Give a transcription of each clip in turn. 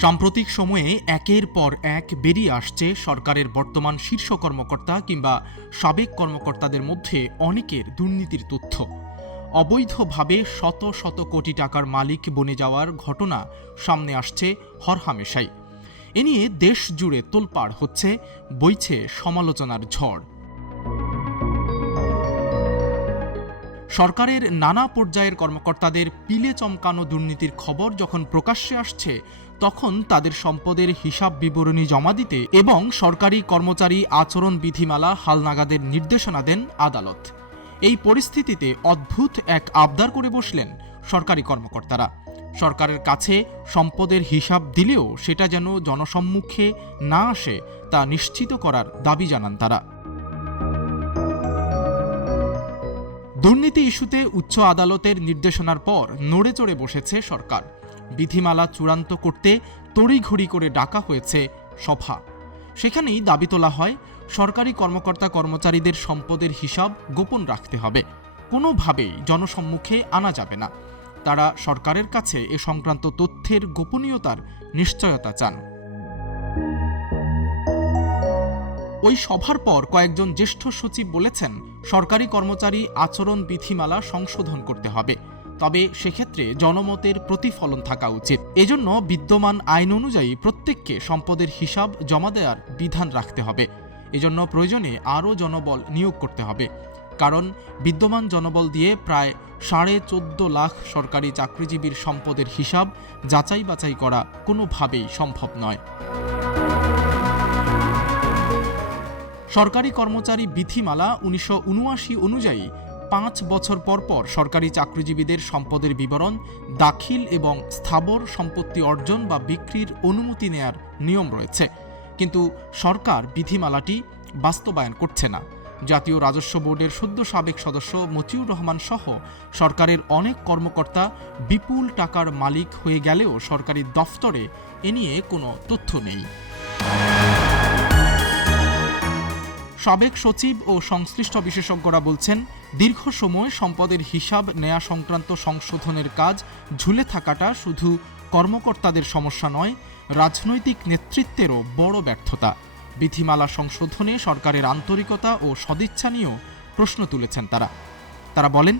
সাম্প্রতিক সময়ে একের পর এক বেরিয়ে আসছে সরকারের বর্তমান শীর্ষ কর্মকর্তা কিংবা সাবেক কর্মকর্তাদের মধ্যে অনেকের দুর্নীতির তথ্য। অবৈধভাবে শত শত কোটি টাকার মালিক বনে যাওয়ার ঘটনা সামনে আসছে হরহামেশাই। এ নিয়ে দেশ জুড়ে তোলপাড় হচ্ছে, বইছে সমালোচনার ঝড়। সরকারের নানা পর্যায়ের কর্মকর্তাদের পিলে চমকানো দুর্নীতির খবর যখন প্রকাশ্যে আসছে, তখন তাদের সম্পদের হিসাব বিবরণী জমা দিতে এবং সরকারি কর্মচারী আচরণ বিধিমালা হালনাগাদের নির্দেশনা দেন আদালত। এই পরিস্থিতিতে অদ্ভুত এক আবদার করে বসলেন সরকারি কর্মকর্তারা। সরকারের কাছে সম্পদের হিসাব দিলেও সেটা যেন জনসম্মুখে না আসে তা নিশ্চিত করার দাবি জানান তারা। দুর্নীতি ইস্যুতে উচ্চ আদালতের নির্দেশনার পর নড়ে চড়ে বসেছে সরকার। বিধিমালা চূড়ান্ত করতে তড়িঘড়ি করে ডাকা হয়েছে সভা। সেখানেই দাবি তোলা হয়, সরকারি কর্মকর্তা কর্মচারীদের সম্পদের হিসাব গোপন রাখতে হবে, কোনোভাবেই জনসম্মুখে আনা যাবে না। তারা সরকারের কাছে এ সংক্রান্ত তথ্যের গোপনীয়তার নিশ্চয়তা চান। ওই সভার পর কয়েকজন জ্যেষ্ঠ সচিব বলেছেন, সরকারি কর্মচারী আচরণ বিধিমালা সংশোধন করতে হবে, তবে সেক্ষেত্রে জনমতের প্রতিফলন থাকা উচিত। এজন্য বিদ্যমান আইন অনুযায়ী প্রত্যেককে সম্পদের হিসাব জমা দেওয়ার বিধান রাখতে হবে। এজন্য প্রয়োজনে আরও জনবল নিয়োগ করতে হবে, কারণ বিদ্যমান জনবল দিয়ে প্রায় 14.5 লাখ সরকারি চাকরিজীবীর সম্পদের হিসাব যাচাই বাছাই করা কোনোভাবেই সম্ভব নয়। সরকারি কর্মচারী বিধিমালা 1979 অনুযায়ী 5 বছর পর পর সরকারি চাকরিজীবীদের সম্পদের বিবরণ দাখিল এবং স্থাবর সম্পত্তি অর্জন বা বিক্রির অনুমতি নেয়ার নিয়ম রয়েছে, কিন্তু সরকার বিধিমালাটি বাস্তবায়ন করছে না। জাতীয় রাজস্ব বোর্ডের সদ্য সাবেক সদস্য মতিউর রহমান সহ সরকারের অনেক কর্মকর্তা বিপুল টাকার মালিক হয়ে গেলেও সরকারি দফতরে এ নিয়ে কোনো তথ্য নেই। সাবেক সচিব ও সংশ্লিষ্ট বিশেষজ্ঞরা বলছেন, দীর্ঘ সময় সম্পদের হিসাব নেয়া সংক্রান্ত সংশোধনের কাজ ঝুলে থাকাটা শুধু কর্মকর্তাদের সমস্যা নয়, রাজনৈতিক নেতৃত্বেরও বড় ব্যর্থতা। বিধিমালা সংশোধনে সরকারের আন্তরিকতা ও সদিচ্ছা নিয়েও প্রশ্ন তুলেছেন তারা বলেন,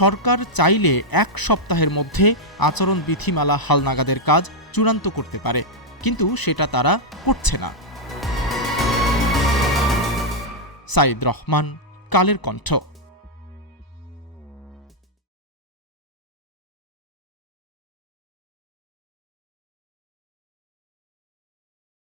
সরকার চাইলে 1 সপ্তাহের মধ্যে আচরণ বিধিমালা হালনাগাদের কাজ চূড়ান্ত করতে পারে, কিন্তু সেটা তারা করছে না। সাইদ রহমান, কালের কণ্ঠ।